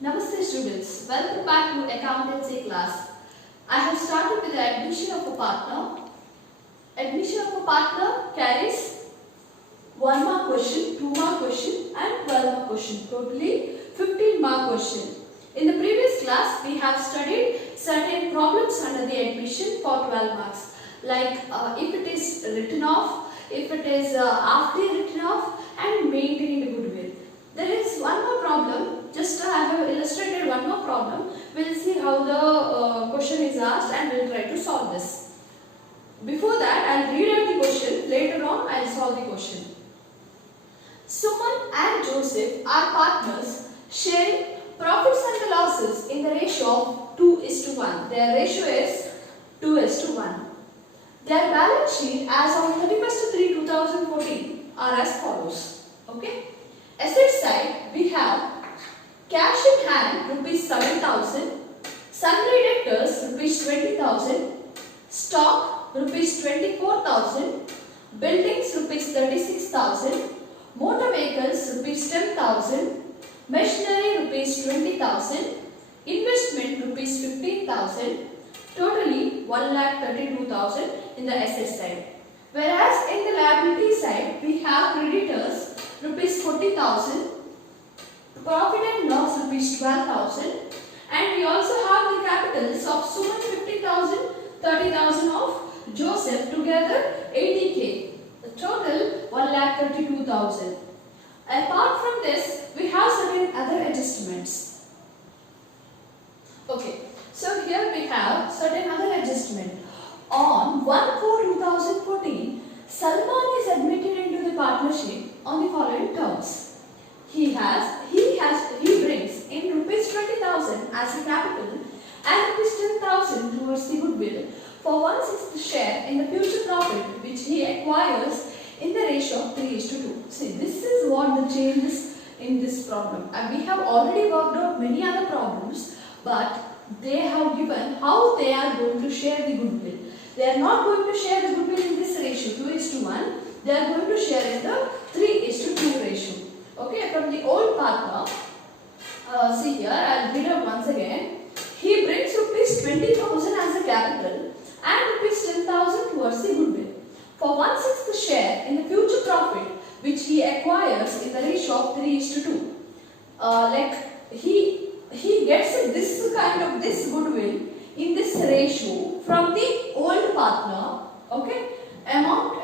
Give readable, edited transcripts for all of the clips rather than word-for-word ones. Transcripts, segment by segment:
Namaste students, welcome back to accountancy class. I have started with the admission of a partner. Admission of a partner carries 1 mark question, 2 mark question and 12 mark question. Totally 15 mark question. In the previous class we have studied certain problems under the admission for 12 marks. Like if it is written off, if it is after written off and maintaining the goodwill. There is one more problem. Just I have illustrated one more problem. We will see how the question is asked and we will try to solve this. Before that, I will read out the question. Later on, I will solve the question. Suman and Joseph are partners sharing profits and the losses in the ratio of 2:1. Their ratio is 2:1. Their balance sheet as on 31st/3/2014 are as follows. Okay. Asset side, we have cash in hand rupees 7,000, sundry debtors rupees 20,000, stock rupees 24,000, buildings rupees 36,000, motor vehicles rupees 10,000, machinery rupees 20,000, investment rupees 15,000, totally 1,32,000 in the asset side. Whereas in the liability side, we have creditors rupees 40,000, profit and loss rupees 12,000, and we also have the capitals of Suman 50,000, 30,000 of Joseph, together 80k. The total 1,32,000. Apart from this, we have certain other adjustments. Okay, so here we have certain other adjustment. On 1/4/2014, Salman is admitted into the partnership on the following terms. He brings in rupees 20,000 as a capital and rupees 10,000 towards the goodwill for 1/6 share in the future profit which he acquires in the ratio of 3:2. See, this is what the changes in this problem. And we have already worked out many other problems, but they have given how they are going to share the goodwill. They are not going to share the goodwill in this ratio 2:1. They are going to share in the 3:2 ratio. Okay, from the old partner, see here, I will read out once again. He brings rupees 20,000 as a capital and rupees 10,000 towards the goodwill for 1/6 share in the future profit which he acquires in the ratio of 3:2. He gets this kind of this goodwill in this ratio from the old partner. Okay, amount.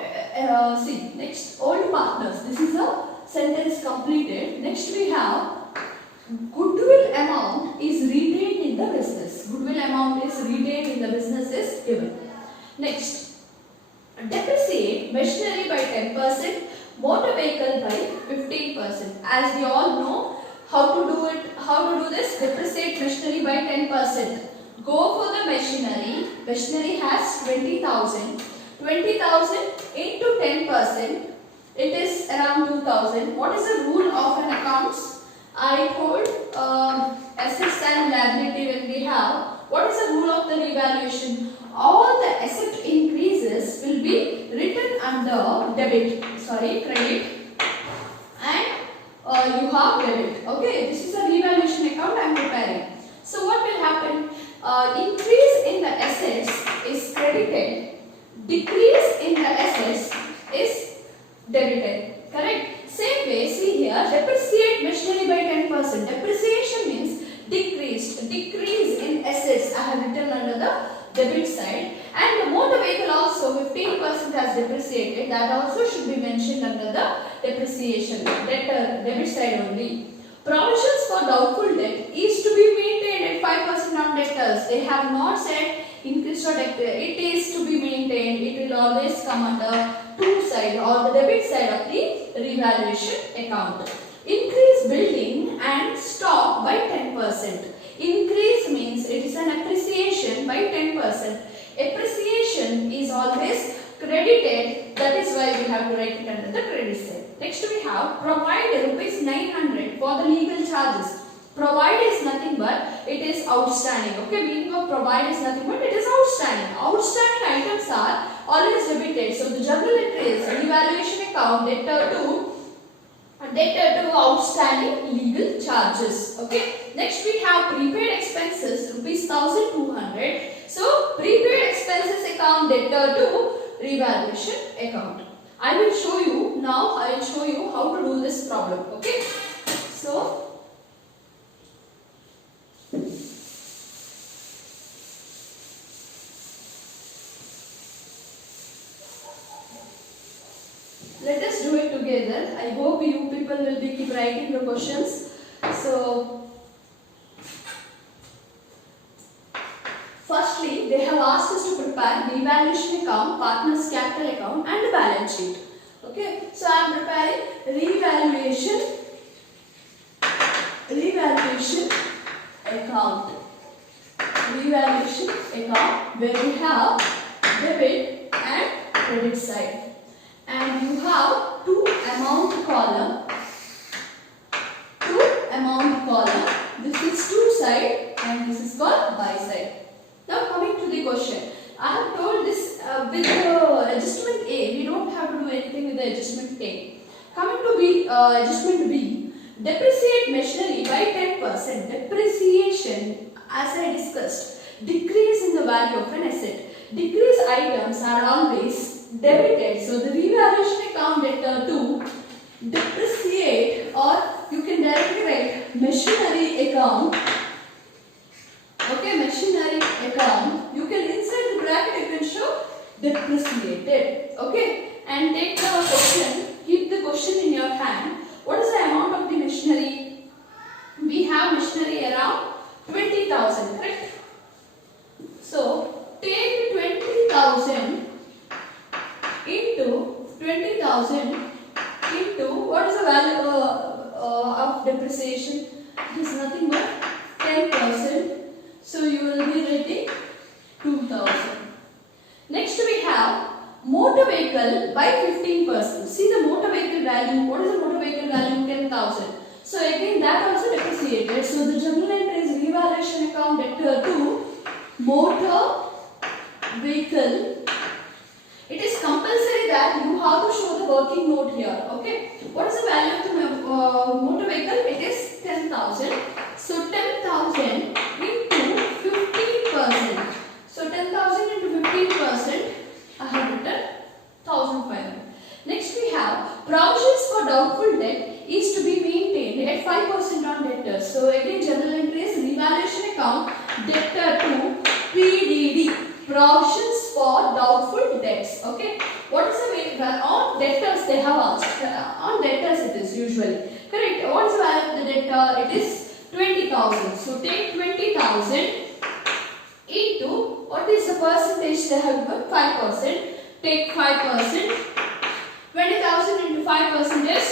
See, next, old partners. This is a sentence completed. Next we have goodwill amount is retained in the business. Goodwill amount is retained in the business is given. Next, depreciate machinery by 10%, motor vehicle by 15%. As we all know how to do it. How to do this? Depreciate machinery by 10%. Go for the machinery. Machinery has 20,000. 20,000 into 10%. It is around 2,000. What is the rule of an accounts? I told assets and liability when we have. What is the rule of the revaluation? All the asset increases will be written under credit, and you have debit. Okay, this is a revaluation account I am preparing. So what will happen? Increase in the assets is credited. Decrease in the assets is debited. Correct? Same way, see here, depreciate machinery by 10%. Depreciation means decrease in assets. I have written under the debit side. And the motor vehicle also 15% has depreciated. That also should be mentioned under the depreciation. Debit side only. Provisions for doubtful debt is to be maintained at 5% on debtors. They have not said increase or decrease. It is to be maintained. It will always come under two side or the debit side of the revaluation account. Increase building and stock by 10%. Increase means it is an appreciation by 10%. Appreciation is always credited. That is why we have to write it under the credit side. Next we have provide rupees 900 for the legal charges. Provide is nothing but it is outstanding. Okay, meaning of provide is nothing but it is outstanding. Outstanding items are always debited. So the journal entry is revaluation account debtor to debtor to outstanding legal charges. Okay. Next we have prepaid expenses rupees 1200. So prepaid expenses account debtor to revaluation account. I will show you now. I will show you how to do this problem. Okay. So let us do it together. I hope you people will be keep writing the questions. So, firstly, they have asked us to prepare the revaluation account, partners capital account and the balance sheet. Okay. So, I am preparing revaluation account. Revaluation account where we have debit and credit side. And you have two amount column. This is two side and this is called buy side. Now coming to the question. I have told this with the adjustment A. We don't have to do anything with the adjustment A. Coming to B, adjustment B. Depreciate machinery by 10%. Depreciation, as I discussed, decrease in the value of an asset. Decrease items are always debited. So the revaluation account debtor to depreciate, or you can directly write machinery account. Okay, machinery account. You can inside the bracket you can show depreciated. Okay, and take the question. Keep the question in your hand. What is the amount of the machinery? We have machinery around 20,000, correct? So take 20,000 into 20,000 into what is the value of depreciation? It is nothing but 10%. So you will be getting 2,000. Next we have motor vehicle by 15%. See the motor vehicle value. What is the motor vehicle value? 10,000. So again that also depreciated. So the journal entry is revaluation account debtor to motor vehicle. It is compulsory that you have to show the working note here. Okay. What is the value of the motor vehicle? It is 10,000. So 10,000 into 15%. So 10,000 into 15%. I have written 1,500. Next we have provisions for doubtful debt is to be maintained at 5% on debtors. So again journal entry is revaluation account debtor to PDD. Provisions for doubtful debts. Okay. What is the value on debtors? They have asked. On debtors it is usually. Correct. What is the value of the debtor? It is 20,000. So take 20,000 into what is the percentage they have given? 5%. Take 5%. 20,000 into 5% is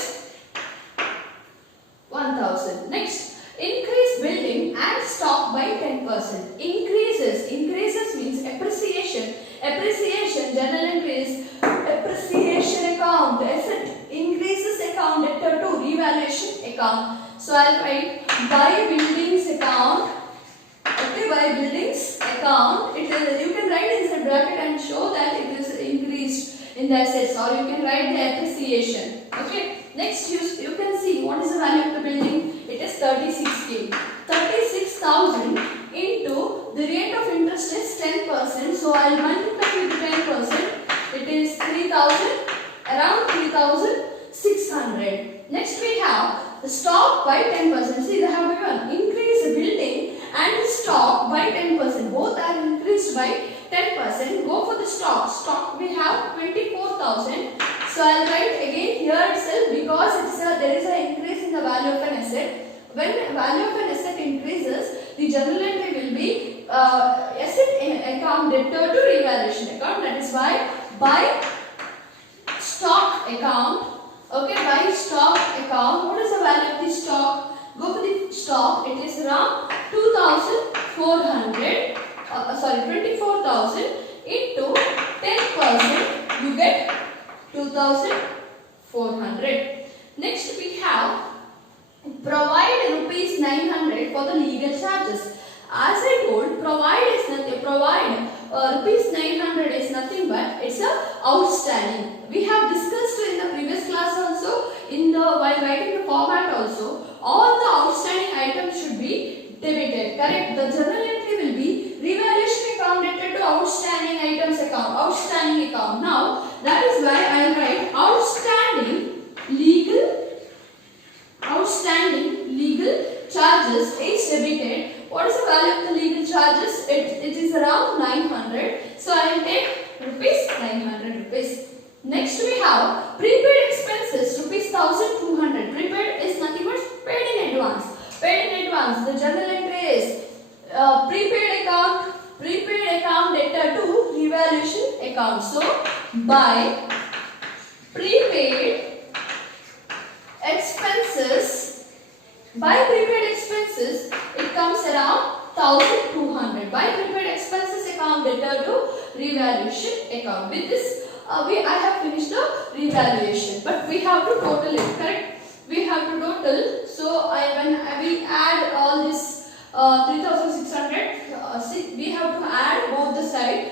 1,000. Next, increase building and stock by 10%. Increases means appreciation. Appreciation, journal entries, appreciation account, asset increases account debtor to revaluation account. So I'll write by buildings account. Okay, by buildings account. It is, you can write inside bracket and show that it is increased in the assets, or you can write the appreciation. Okay. Next, you can see what is the value of the building. It is 36k. 36,000 into the rate of interest is 10%. So I will multiply with 10%. It is 3,000, around 3,600. Next we have the stock by 10%. See, they have given increase building and stock by 10%. Both are increased by 10%. Go for the stock. Stock we have 24,000. So I will write again here itself, because there is an increase in the value of an asset. When value of an asset increases, the journal entry will be asset account debtor to revaluation account. That is why by stock account. Okay, by stock account. What is the value of the stock? Go for the stock. It is around 2,400. 24,000 into 10%. You get 2,400. Next we have provide rupees 900 for the legal charges. As I told, provide is nothing. Provide rupees 900 is nothing but it's a outstanding. We have discussed in the previous class also. in the while writing the format also, all the outstanding items should be debited. Correct? The journal entry will be revaluation account dated to outstanding items account. Outstanding account. Now that is why I will write outstanding legal charges is debited. What is the value of the legal charges? It is around 900. So I will take rupees 900 rupees. Next we have prepaid expenses rupees 1200. Prepaid is nothing but paid in advance. Paid in advance. The journal entry is prepaid account debtor to revaluation account. So by prepaid expenses, it comes around 1200. By prepaid expenses account debtor to revaluation account. With this, I have finished the revaluation, but we have to total it. Correct? We have to total. So when we add all this 3600, we have to add both the side.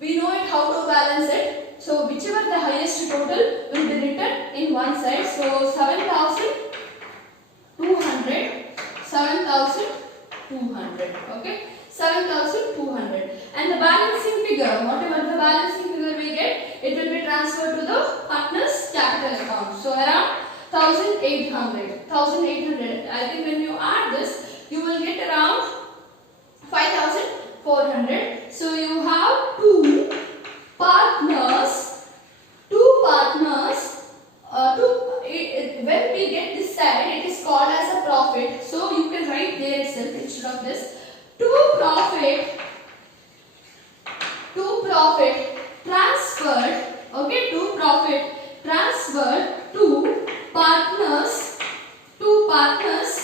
We know it how to balance it. So whichever the highest total will be written in one side. So 7,200. Okay, 7,200. And the balancing figure, whatever the balancing figure we get, it will be transferred to the partner's capital account. So around 1,800. I think when you add this, you will get around 5,400. So you have two partners. When we get this side, it is called as a profit. So you can write there itself instead of this. Two profit transferred. Okay, two profit transferred to partners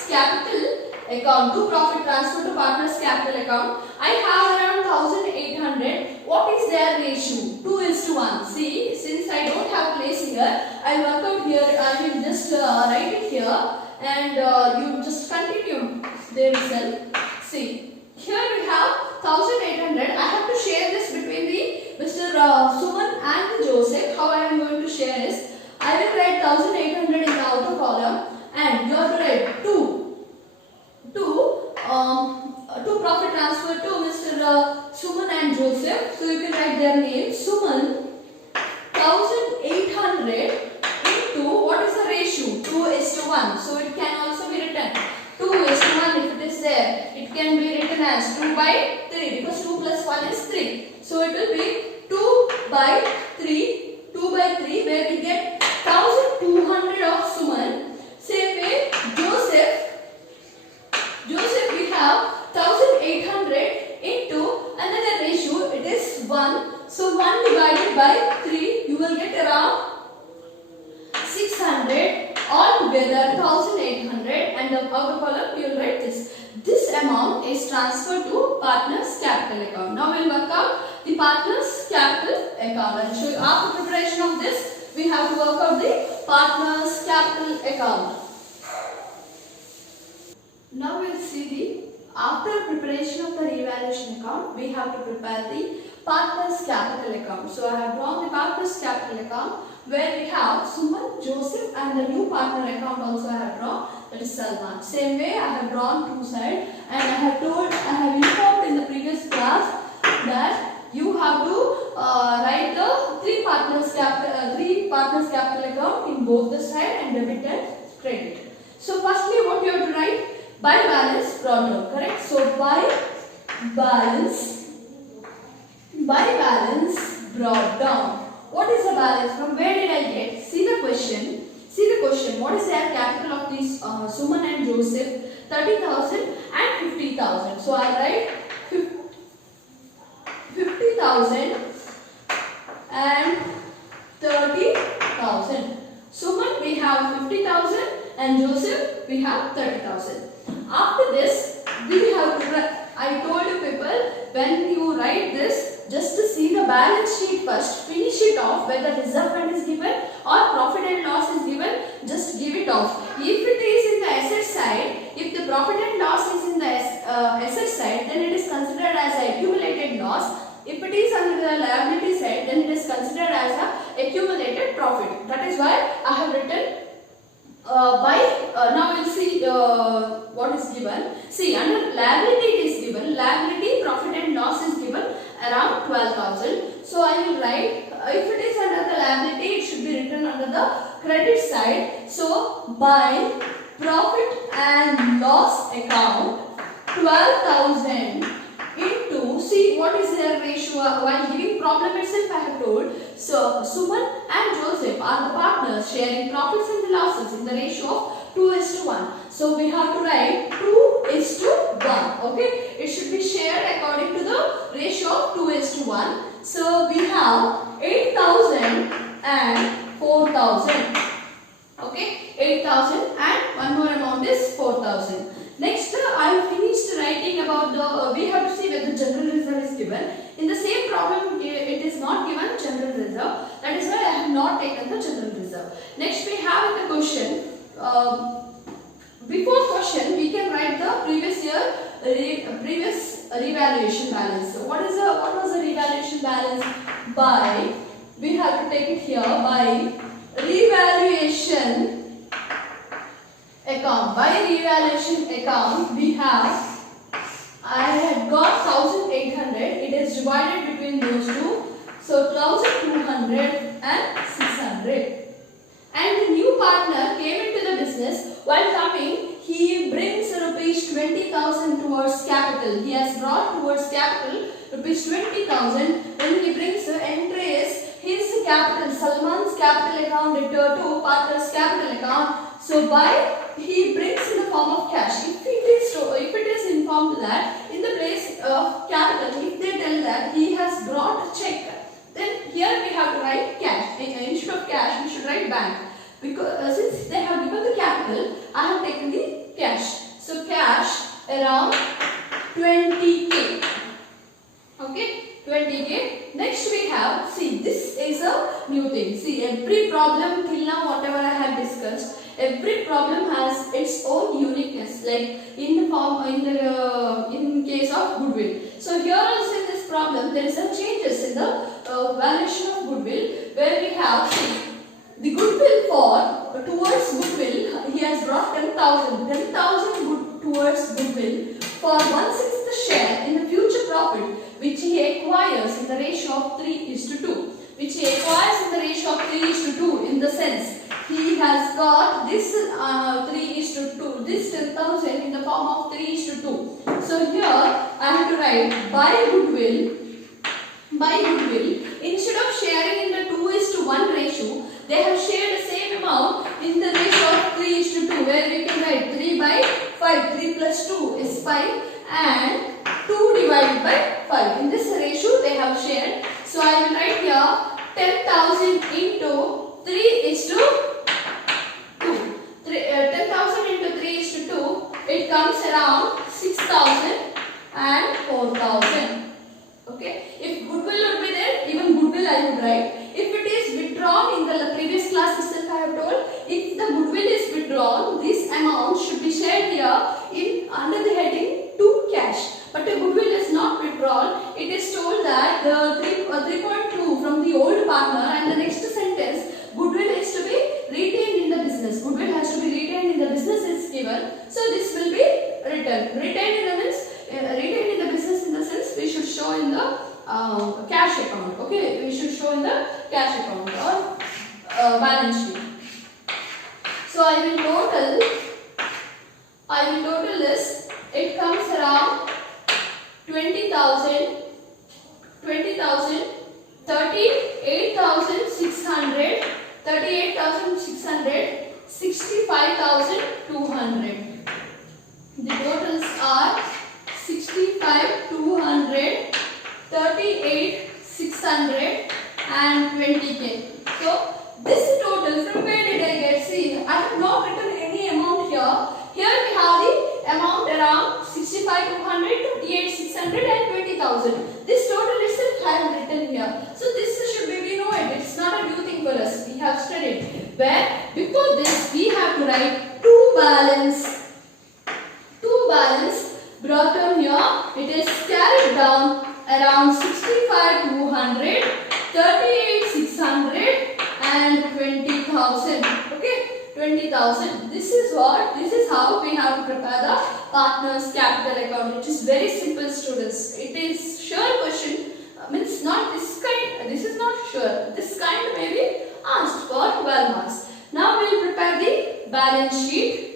capital account. Two profit transfer to partners capital account. I have around 1,800. What is their ratio? 2:1. See, since I don't have place here, I will work out here. I will just write it here, and you just continue there itself. See, here we have 1,800. I have to share this between the Mr. Suman and the Joseph. How I am going to share is, I will write 1,800 in the outer column, and you have to write two profit transfer to Mr. Suman and Joseph. So you can write their names. Suman, 1,800 into, what is the ratio? 2:1. So it can also be written 2:1 if it is there. It can be written as 2/3 because 2 plus 1 is 3. So it will be 2/3 where we get 1,200 of Suman. Same way Joseph we have 1,800 into another ratio, it is 1. So 1 divided by 3, you will get around 600. Altogether 1,800, and the outer column you will write this. This amount is transferred to partner's capital account. Now we will work out the partner's capital account. And so after preparation of this, we have to work out the partner's capital account. Now we will see the, after preparation of the revaluation account, we have to prepare the partner's capital account. So I have drawn the partner's capital account where we have Suman, Joseph, and the new partner account also I have drawn, that is Salman. Same way I have drawn two sides, and I have informed in the previous class that you have to write the three partners capital account in both the side and debit and credit. So firstly, what you have to write? By balance brought down, correct? So by balance brought down. What is the balance? From where did I get? See the question. What is their capital of these Suman and Joseph? 30,000 and 50,000. So I write 50,000 and 30,000. Suman we have 50,000 and Joseph we have 30,000. After this, we have to, I told you people, when you write this, just to see the balance sheet first, finish it off, whether reserve fund is given or profit and loss is given, just give it off. If it is in the asset side, if the profit and loss is in the asset side, then it is considered as an accumulated loss. If it is under the liability side, then it is considered as a accumulated profit. That is why I have written Now we'll see what is given. See, under liability it is given. Liability, profit and loss is given around 12,000. So I will write, if it is under the liability, it should be written under the credit side. So by profit and loss account, 12,000 into, see what is their ratio while giving problem itself I have told. So Suman and Joseph are the partners sharing profits and the losses in the ratio of 2:1. So we have to write 2:1. Okay, it should be shared according to the ratio of 2:1. So we have 8,000 and 4,000. Okay, 8,000 and one more amount is 4,000. Next, I finished writing about the, we have to see whether general reserve is given. In the same problem, it is not given general reserve. That is why I have not taken the general reserve. Next, we have in the question, before question, we can write the previous year, previous revaluation balance. So what was the revaluation balance? By, we have to take it here, by revaluation account. By revaluation account, we have, I had got 1,800. It is divided between those two. So 1,200 and 600. And the new partner came into the business. While coming, he brings rupees 20,000 towards capital. He has brought towards capital rupees 20,000. When he brings entries, his capital, Salman's capital account to partner's capital account. So by he brings in the form of cash. If it is informed that in the place of capital, if they tell that he has brought a check, then here we have to write cash. Instead of cash, we should write bank. Because since they have given the capital, I have taken the cash. So cash around 20k. Okay, 20k. Next we have, see, this is a new thing. See, every problem till now, whatever I have discussed, every problem has its own uniqueness, like in the form, in case of goodwill. So here also in this problem, there is a changes in the valuation of goodwill, where we have, see, the goodwill for towards goodwill, he has brought 10,000 good towards goodwill for 1/6 share in the future profit, which he acquires in the ratio of 3:2. Which he acquires in the ratio of 3:2, in the sense he has got this 3:2, this 10,000 in the form of 3:2. So here I have to write by goodwill, instead of sharing in the 2:1 ratio, they have shared the same amount in the ratio of 3:2, where we can write 3 by 5. 3 plus 2 is 5 and 2 divided by 5. In this ratio they have shared. So I will write here 10,000 into 3:2. 10,000 into 3:2, it comes around 6,000 and 4,000. Okay. If goodwill would be there, even goodwill I would write. If it is withdrawn, in the previous class itself I have told, if the goodwill is withdrawn, this amount should be shared here in under the heading to cash. But the goodwill is not withdrawn. It is told that the 3.2 from the old partner, and the next sentence, goodwill is to be retained in the business. Goodwill has to be retained in the business is given. So this will be written. Retained in the means, retained in the business in the sense we should show in the cash account. Okay, we should show in the cash account or balance sheet. So I will total this. It comes around 20,000, 38,600, 65,200. The totals are 65,200, 38,600 and 20k. So this total, from where did I get? See, I have not written any amount here. Here we have the amount around 65,200, 38,600 and 20,000. This total itself I have written here. So this should be, we know it. It's not a new thing for us. We have studied. Where before this we have to write two balance brought down here. It is carried down around 65,200, 38,600 and 20,000. Okay, 20,000 20,000. This is how we have to prepare the partner's capital account. It is very simple, students. It is sure question, means not this kind, this is not sure. This kind may be asked for 12 marks. Now we will prepare the balance sheet.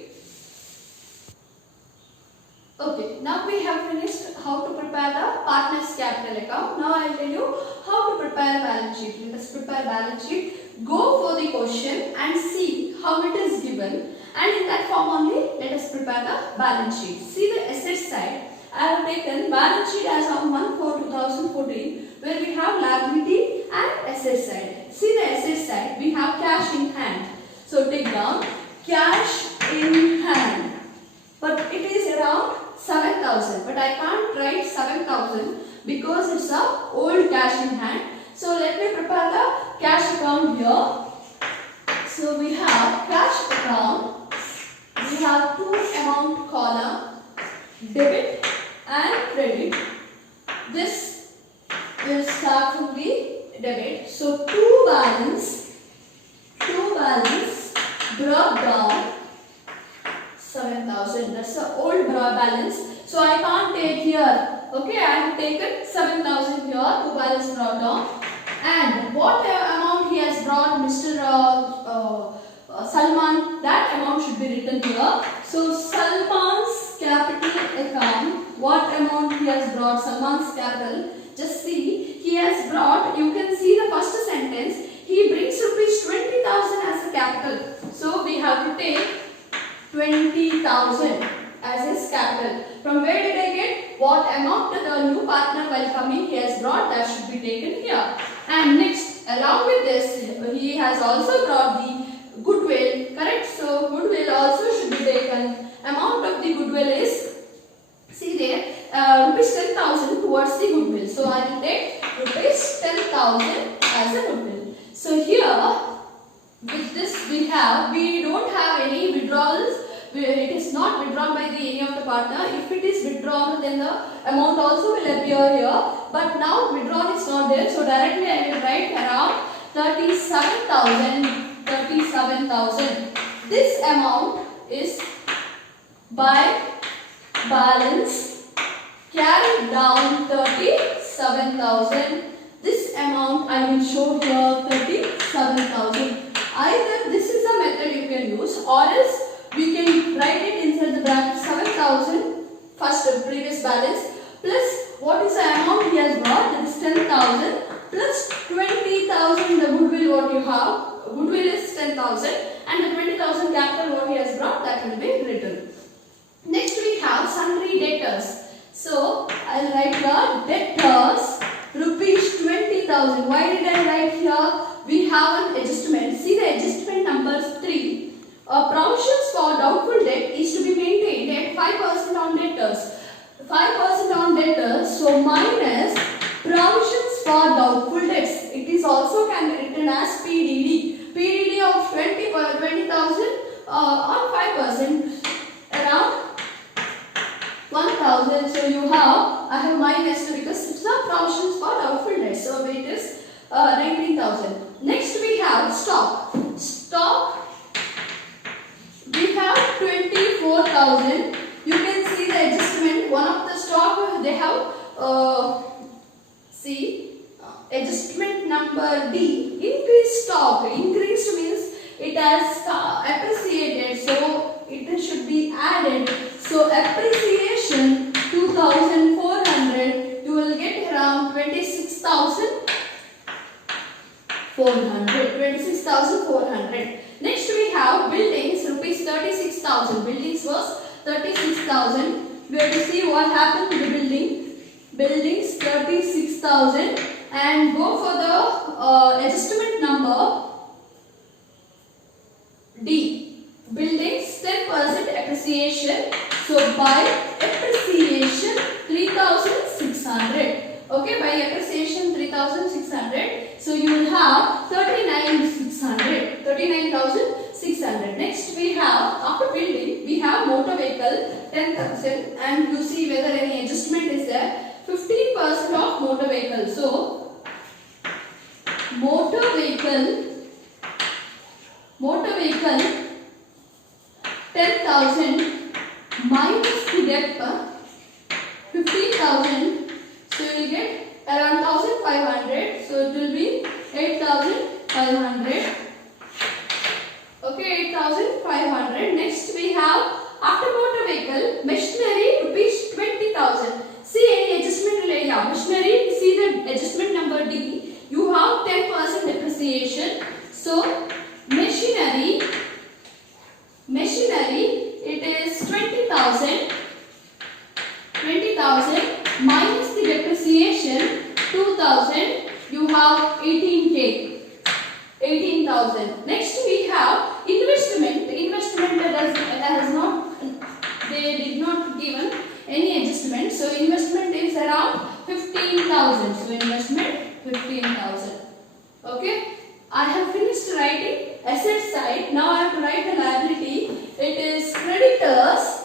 Okay, now we have finished how to prepare the partner's capital account. Now I will tell you how to prepare balance sheet. Let us prepare balance sheet. Go for the question and see how it is given, and in that form only let us prepare the balance sheet. See the asset side. I have taken balance sheet as on 1/4/2014, where we have liability and asset side. See the asset side. We have cash in hand. So take down cash in hand. But it is around 7,000. But I can't write 7,000 because it's a old cash in hand. So let me prepare the cash account here. So we have cash account. We have two amount column, debit and credit. This will start from the debit. So two balance brought down 7,000. That's the old balance. So I can't take here. Okay, I have taken 7,000 here. Two balance brought down. And what amount he has brought, Mr. Salman, that amount should be written here. So Salman's capital account, what amount he has brought, Salman's capital, just see, he has brought, you can see the first sentence, he brings rupees 20,000 as a capital. So we have to take 20,000 as his capital. From where did I get? What amount the new partner while coming he has brought, that should be taken here. And next, along with this, he has also brought the goodwill, correct? So goodwill also should be taken. Amount of the goodwill is, see there, rupees 10,000 towards the goodwill. So I will take rupees 10,000 as a goodwill. So here, with this we don't have any withdrawals. It is not withdrawn by any of the partner. If it is withdrawn, then the amount also will appear here. But now withdrawn is not there. So directly I will write around 37,000. 37,000. This amount is by balance carried down 37,000. This amount I will show here 37,000. Either this is a method you can use, or else we can write it inside the bracket 7,000 first previous balance plus what is the amount he has brought, that is 10,000 plus 20,000 the goodwill what you have. Goodwill is 10,000 and the 20,000 capital what he has brought, that will be written. Next we have sundry debtors. So I will write here debtors rupees 20,000. Why did I write here? We have an adjustment. See the adjustment number 3. Provisions for doubtful debt is to be maintained at 5% on debtors. 5% on debtors. So minus provisions for doubtful debts. It is also can be written as PDD. PDD of 20,000 on 5% around 1,000. So you have, I have minus because it's a provisions for doubtful debts. So it is 19,000. Next we have stock. Stock. We have 24,000. You can see the adjustment. One of the stock they have adjustment number D. Increased stock. Increased means it has appreciated. So it should be added. So appreciation 2,400. You will get around 26,400. 26,400. Next we have buildings, rupees 36,000. Buildings was 36,000. We have to see what happened to the building. Buildings 36,000 and go for the adjustment number D. Buildings 10% appreciation. So by appreciation 3,600. Okay, by appreciation 3,600. So you will have 39,600. 39,600. Next we have, after building, we have motor vehicle 10,000 and you see whether any adjustment is there. 15% of motor vehicle. So motor vehicle 8,000 minus the debt 15,000. So you will get around 1,500. So it will be 8,500. Okay, 8,500. Next we have after motor vehicle, machinery rupees 20,000. See any adjustment related? Yeah, machinery. See the adjustment number D. You have 10% depreciation. So machinery it is 20,000. 20,000 minus the depreciation 2,000. You have 18k. 18,000. Next we have investment. Investment has not, they did not given any adjustment. So investment is around 15,000. So investment 15,000. Okay. I have finished writing asset side. Now I have to write the liability. It is creditors.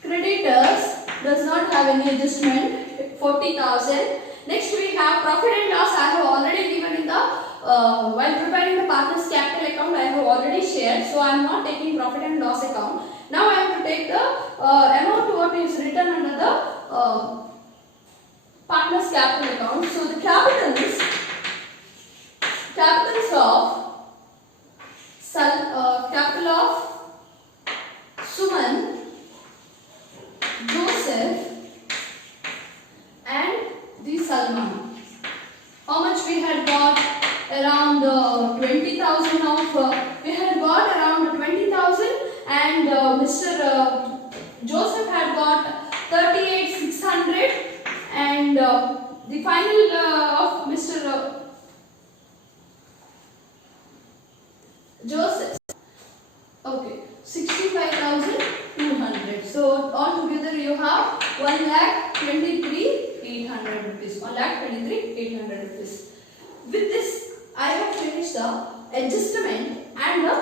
Creditors does not have any adjustment. 40,000. Next we have profit and loss. I have already given in the while preparing the partner's capital account. I have already shared. So I am not taking profit and loss account. Now I have to take the amount what is written under the partner's capital account. So the capitals of capital of Suman, Joseph and the Salman. How much we had got? Around 20,000 of we had got around 20,000 and Mr. Joseph had got 38,600 and the final of Mr. Joseph, okay, 65,200. So altogether you have 1,23,800 rupees. 1,23,800 rupees. With this, I have finished the adjustment and the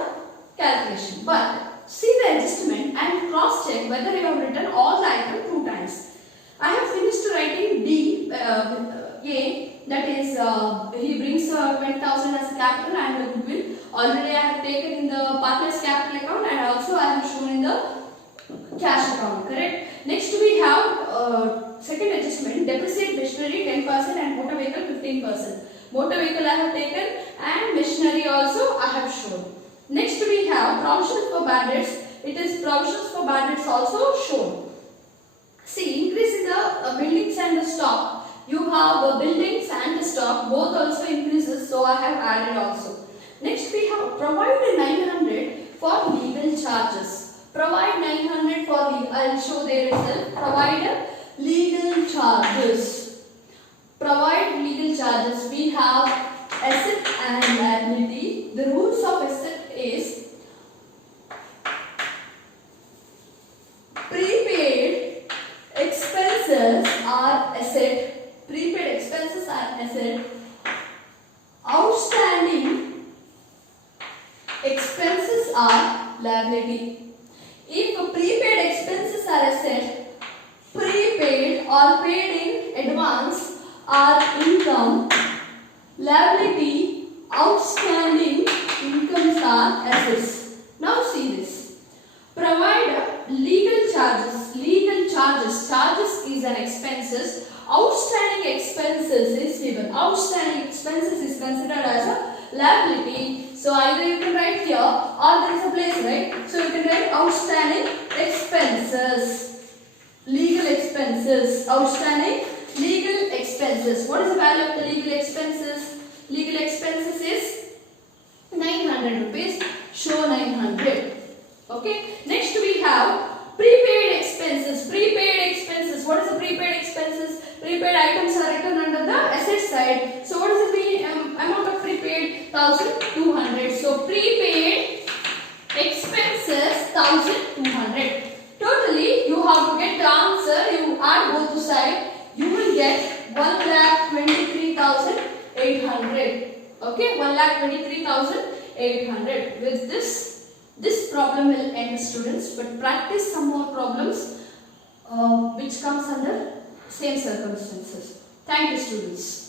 calculation. But see the adjustment and cross check whether you have written all the items 2 times. I have finished writing D, A, that is he brings 20,000 as a capital and the goodwill. Already I have taken in the partner's capital account and also I have shown in the cash account, correct? Next we have second adjustment, depreciate machinery 10% and motor vehicle 15%. Motor vehicle I have taken and machinery also I have shown. Next we have provisions for bad debts. It is provisions for bad debts also shown. See, increase in the buildings and the stock. You have buildings and the stock both also increases, so I have added also. Next we have provide 900 for legal charges. Provide 900 for legal. I will show there itself. Provide legal charges. Provide legal charges. We have asset and liability. The rules of asset is prepaid expenses are asset. Prepaid expenses are asset. Outstanding expenses are liability. If prepaid expenses are asset, prepaid or paid in advance are income. Liability, outstanding incomes are assets. Now see this. Provide legal charges. Legal charges. Charges is an expenses. Outstanding expenses is given. Outstanding expenses is considered as a liability. So either you can write here or there is a place, right? So you can write outstanding expenses. Legal expenses. Outstanding legal expenses. What is the value of the legal expenses? Legal expenses is 900 rupees. Show 900. Okay. Next we have prepaid expenses. Prepaid expenses. What is the prepaid expenses? Prepaid items are written under the asset side. So what is the amount of prepaid? 1,200. So prepaid expenses 1,200. Totally you have to get the answer. You add both the side. You will get 1,23,800. Okay, 1,23,800. With this problem will end, students. But practice some more problems which comes under same circumstances. Thank you, students.